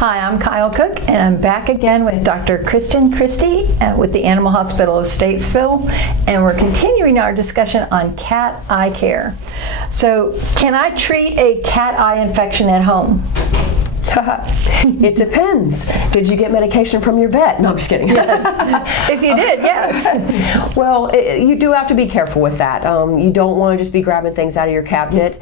Hi, I'm Kyle Cook, and I'm back again with Dr. Kristin Christy with the Animal Hospital of Statesville, and we're continuing our discussion on cat eye care. So, can I treat a cat eye infection at home? It depends. Did you get medication from your vet? No, I'm just kidding. If you did, yes. Well, you do have to be careful with that. You don't want to just be grabbing things out of your cabinet,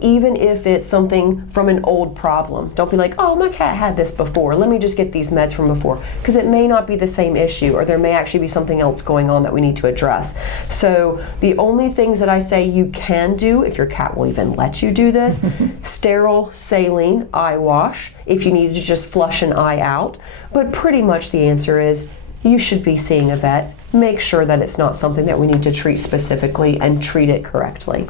even if it's something from an old problem. Don't be like, oh, my cat had this before. Let me just get these meds from before. Because it may not be the same issue, or there may actually be something else going on that we need to address. So the only things that I say you can do, if your cat will even let you do this, sterile saline eye wash, if you need to just flush an eye out. But pretty much the answer is you should be seeing a vet. Make sure that it's not something that we need to treat specifically and treat it correctly.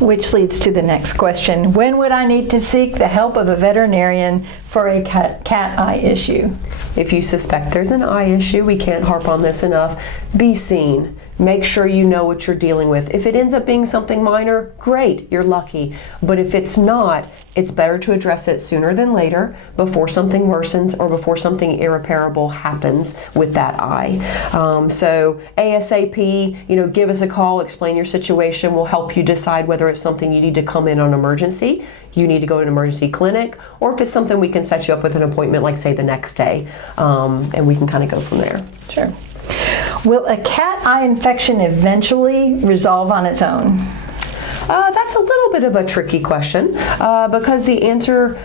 Which leads to the next question. When would I need to seek the help of a veterinarian for a cat eye issue? If you suspect there's an eye issue, we can't harp on this enough, be seen. Make sure you know what you're dealing with. If it ends up being something minor, great, you're lucky. But if it's not, it's better to address it sooner than later, before something worsens or before something irreparable happens with that eye. So ASAP, give us a call, explain your situation. We'll help you decide whether it's something you need to come in on emergency, you need to go to an emergency clinic, or if it's something we can set you up with an appointment, like say the next day, and we can kind of go from there. Sure. Will a cat eye infection eventually resolve on its own? That's a little bit of a tricky question because the answer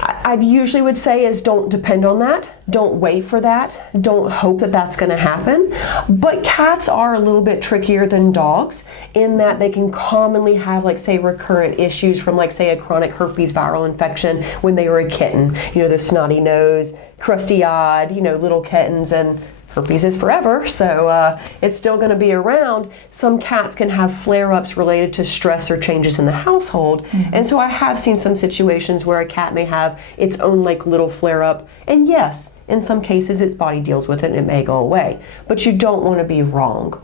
I usually would say is don't depend on that. Don't wait for that. Don't hope that that's going to happen. But cats are a little bit trickier than dogs in that they can commonly have, like, say, recurrent issues from, like, say, a chronic herpes viral infection when they were a kitten. The snotty nose, crusty-eyed, little kittens, and herpes is forever, so it's still going to be around. Some cats can have flare-ups related to stress or changes in the household, and so I have seen some situations where a cat may have its own little flare-up, and yes, in some cases its body deals with it and it may go away, but you don't want to be wrong.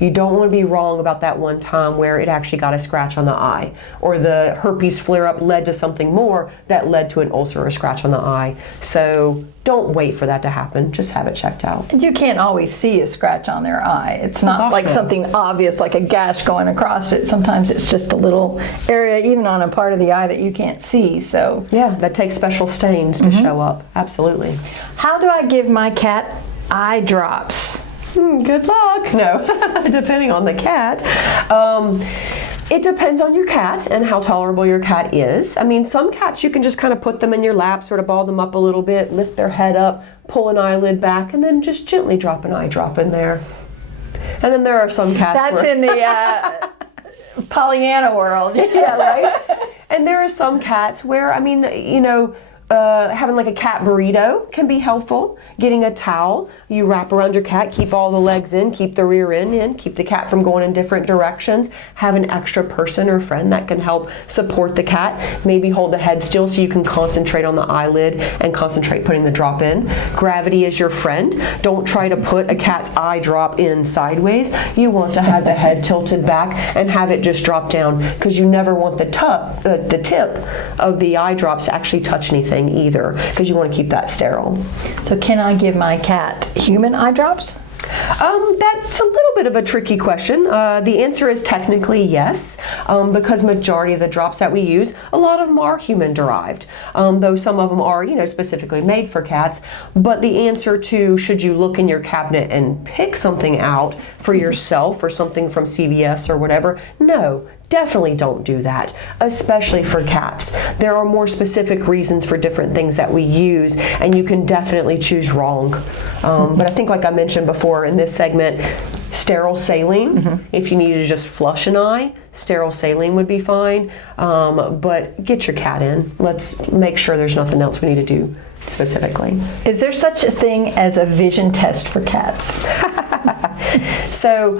You don't want to be wrong about that one time where it actually got a scratch on the eye, or the herpes flare-up led to something more that led to an ulcer or scratch on the eye. So don't wait for that to happen. Just have it checked out. And you can't always see a scratch on their eye. It's not like something obvious, like a gash going across it. Sometimes it's just a little area, even on a part of the eye that you can't see. So yeah, that takes special stains to show up. Absolutely. How do I give my cat eye drops? Good luck. No, depending on the cat. It depends on your cat and how tolerable your cat is. I mean, some cats you can just kind of put them in your lap, sort of ball them up a little bit, lift their head up, pull an eyelid back, and then just gently drop an eye drop in there. And then there are some cats That's in the Pollyanna world. Yeah, right? And there are some cats where, having like a cat burrito can be helpful. Getting a towel, you wrap around your cat, keep all the legs in, keep the rear end in, keep the cat from going in different directions. Have an extra person or friend that can help support the cat. Maybe hold the head still so you can concentrate on the eyelid and concentrate putting the drop in. Gravity is your friend. Don't try to put a cat's eye drop in sideways. You want to have the head tilted back and have it just drop down, because you never want the tip of the eye drops to actually touch anything either, because you want to keep that sterile. So can I give my cat human eye drops? That's a little bit of a tricky question. The answer is technically yes, because majority of the drops that we use, a lot of them are human derived, though some of them are, specifically made for cats. But the answer to should you look in your cabinet and pick something out for yourself or something from CVS or whatever, no. Definitely don't do that, especially for cats. There are more specific reasons for different things that we use, and you can definitely choose wrong. But I think, like I mentioned before in this segment, sterile saline, if you need to just flush an eye, sterile saline would be fine. But get your cat in. Let's make sure there's nothing else we need to do specifically. Is there such a thing as a vision test for cats? So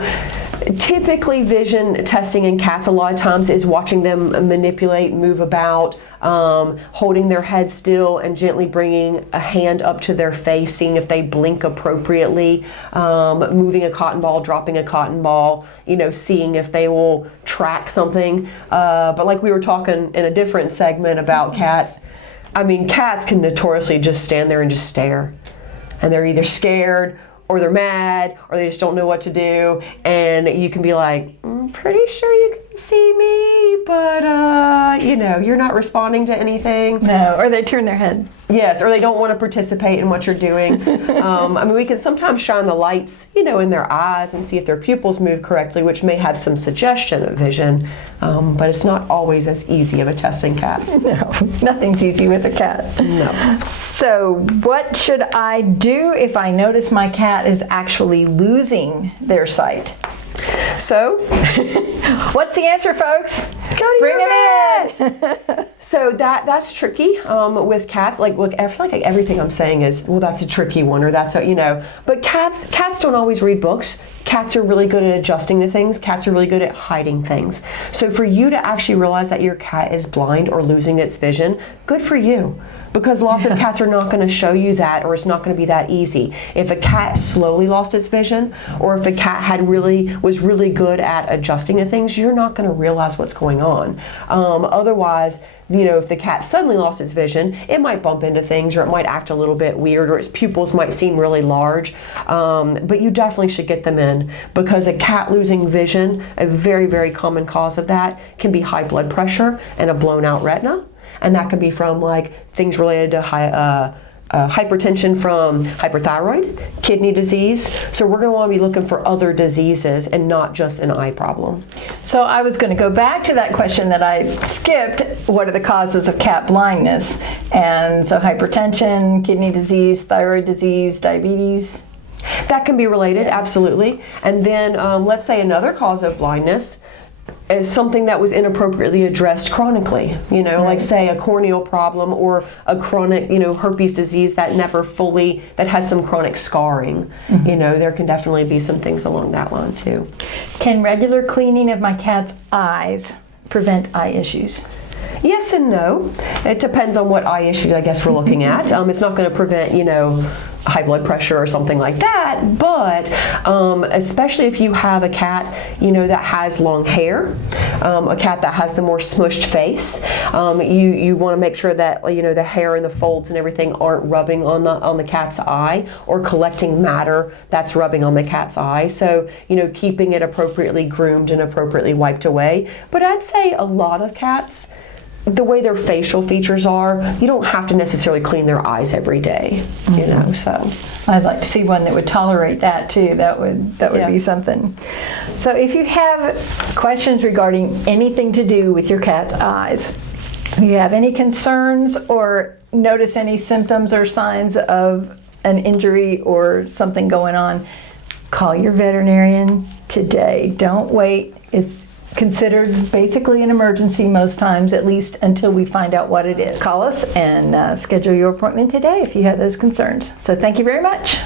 typically vision testing in cats a lot of times is watching them manipulate, move about, holding their head still and gently bringing a hand up to their face, seeing if they blink appropriately, moving a cotton ball, dropping a cotton ball, seeing if they will track something. But like we were talking in a different segment about cats, I mean, cats can notoriously just stand there and just stare. And they're either scared or they're mad or they just don't know what to do. And you can be like, I'm pretty sure you can see me, but you're not responding to anything. No, or they turn their head. Yes, or they don't want to participate in what you're doing. I mean, we can sometimes shine the lights, in their eyes and see if their pupils move correctly, which may have some suggestion of vision, but it's not always as easy of a test in cats. No, nothing's easy with a cat. No. So what should I do if I notice my cat is actually losing their sight? So, what's the answer, folks? Go to Bring your them vet. So that's tricky with cats. Like, look, I feel like everything I'm saying is, well, that's a tricky one, or that's a, But cats don't always read books. Cats are really good at adjusting to things. Cats are really good at hiding things. So for you to actually realize that your cat is blind or losing its vision, good for you. Because lots of cats are not going to show you that, or it's not going to be that easy. If a cat slowly lost its vision, or if a cat was really good at adjusting to things, you're not going to realize what's going on. Otherwise, if the cat suddenly lost its vision, it might bump into things, or it might act a little bit weird, or its pupils might seem really large. But you definitely should get them in, because a cat losing vision, a very, very common cause of that, can be high blood pressure and a blown out retina. And that can be from things related to hypertension from hyperthyroid, kidney disease. So we're going to want to be looking for other diseases and not just an eye problem. So I was going to go back to that question that I skipped. What are the causes of cat blindness? And so hypertension, kidney disease, thyroid disease, diabetes. That can be related, absolutely. And then let's say another cause of blindness is something that was inappropriately addressed chronically, like say a corneal problem or a chronic, herpes disease that has some chronic scarring. Mm-hmm. There can definitely be some things along that line too. Can regular cleaning of my cat's eyes prevent eye issues? Yes and no. It depends on what eye issues I guess we're looking at. It's not going to prevent, high blood pressure or something like that, but especially if you have a cat, that has long hair, a cat that has the more smushed face, you want to make sure that, the hair and the folds and everything aren't rubbing on the cat's eye or collecting matter that's rubbing on the cat's eye. So, keeping it appropriately groomed and appropriately wiped away. But I'd say a lot of cats, the way their facial features are, you don't have to necessarily clean their eyes every day, so. I'd like to see one that would tolerate that too. That would be something. So if you have questions regarding anything to do with your cat's eyes, if you have any concerns or notice any symptoms or signs of an injury or something going on, call your veterinarian today. Don't wait. It's considered basically an emergency most times, at least until we find out what it is. Call us and schedule your appointment today if you have those concerns. So thank you very much.